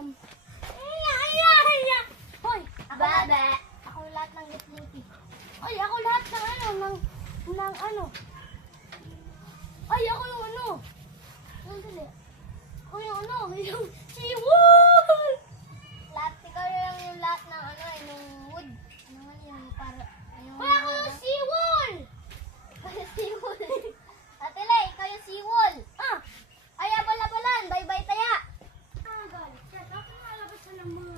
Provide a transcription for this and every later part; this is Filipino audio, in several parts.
Hoy! Ako lahat ng itliti. Ay, ako lahat ng ano, ng ano. Ay, ako yung ano. Sandali. Ako yung ano, yung seawood! Lahat, ikaw yung lahat ng ano, yung wood. Ano nga yun, para... Hoy, ako yung seawood! Ikaw yung seawood. Ate Lay, ikaw yung seawood. Ay, abal-abalan, bye-bye taya. Galit siya. Dapat nalabas siya ng mga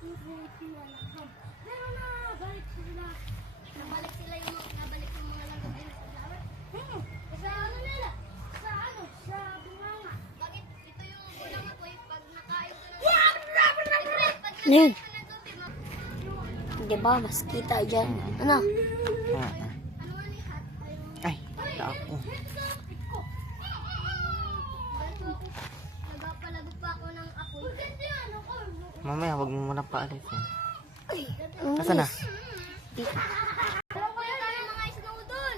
seafood na lang. Pero nabalik sila. Nabalik sila yung mga langgam ay nasa flower. Sa ano nila? Sa bunganga. Bakit ito yung bunganga ko pag nakain ko ng... Nen! Diba, mas kita dyan. Ano? Ay, ako. Nagapalago pa ako ng apoy. Mamaya, wag mo muna paalisin. Ay, Nasaan na? alam ko yun, mga isda doon.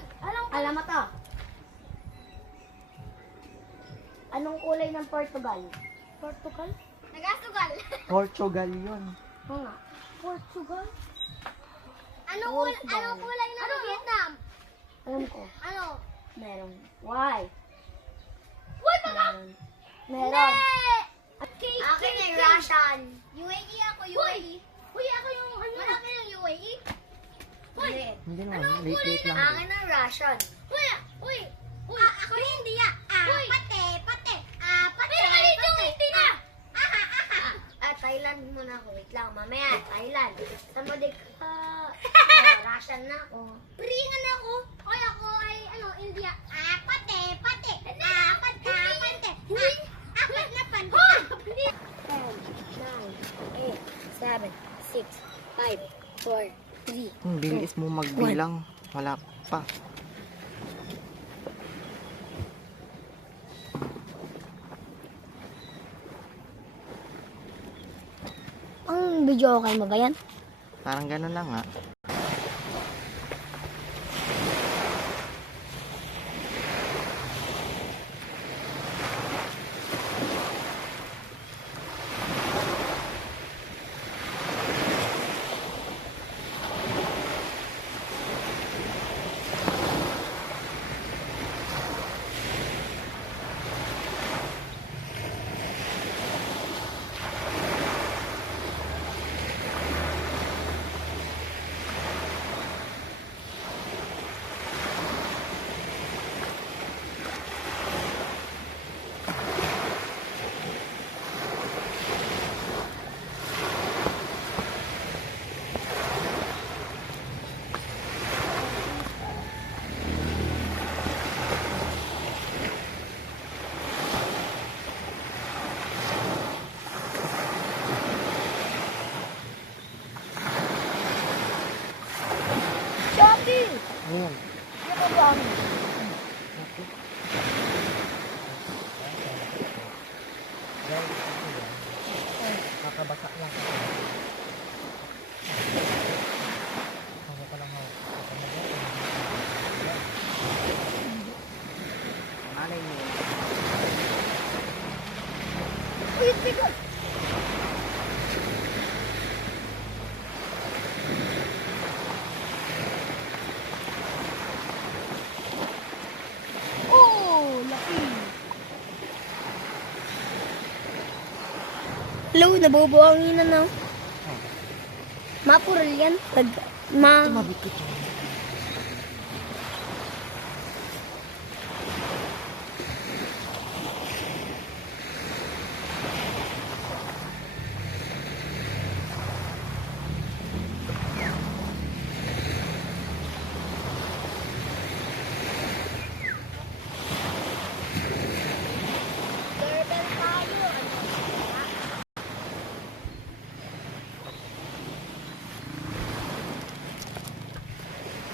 Alam mo to. Anong kulay ng Portugal? Portugal? Nagasugal. Portugal yun. Oo nga. Portugal? Anong kulay ng Vietnam? Alam ko. Ano? Merong white. Uy, baka! Meron. Akin ay Russian. UAE ako, UAE. Uy, ako yung ano? Malaki ng UAE. Uy! Hindi naman, late lang. Akin ang Russian. Uy! Uy! Ako yung India. Pate! Pate! Pero kalit yung India! Thailand muna ako. Wait lang, mamaya. Thailand. Tamad ka. Russian na ako. Pringan ako. Ay, ako ay, India. Pate! Pate! Pate! Pate! Apat na pante. 10, 9, 8, 7, 6, 5, 4, 3. Bilis mo magbilang. Wala pa. Ang video okay mo ba yan? Parang ganun lang nga. Shopping! Ayan. Ano ba ang... Kakabasa lang. Ako pa lang ako. Malay mo. Uy, bigot! Oh, laki! Hello, nabubuangin na na. Mapural yan. Mabikit yun. Doorbell tayo.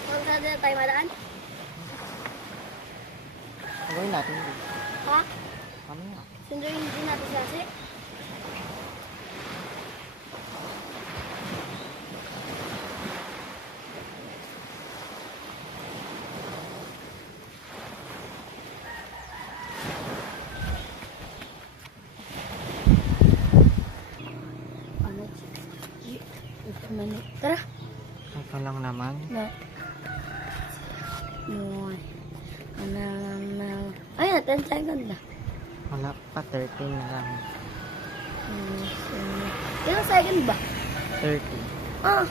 Huwag na tayo madaan. Gawin natin yun. Ha? Mamaya. Sunduin din natin kasi. minute. Tara. Ito lang naman. Na. Yun. Ayan, 10 seconds na. Wala pa, 13 na lang. Ilang second ba? 30. Ah,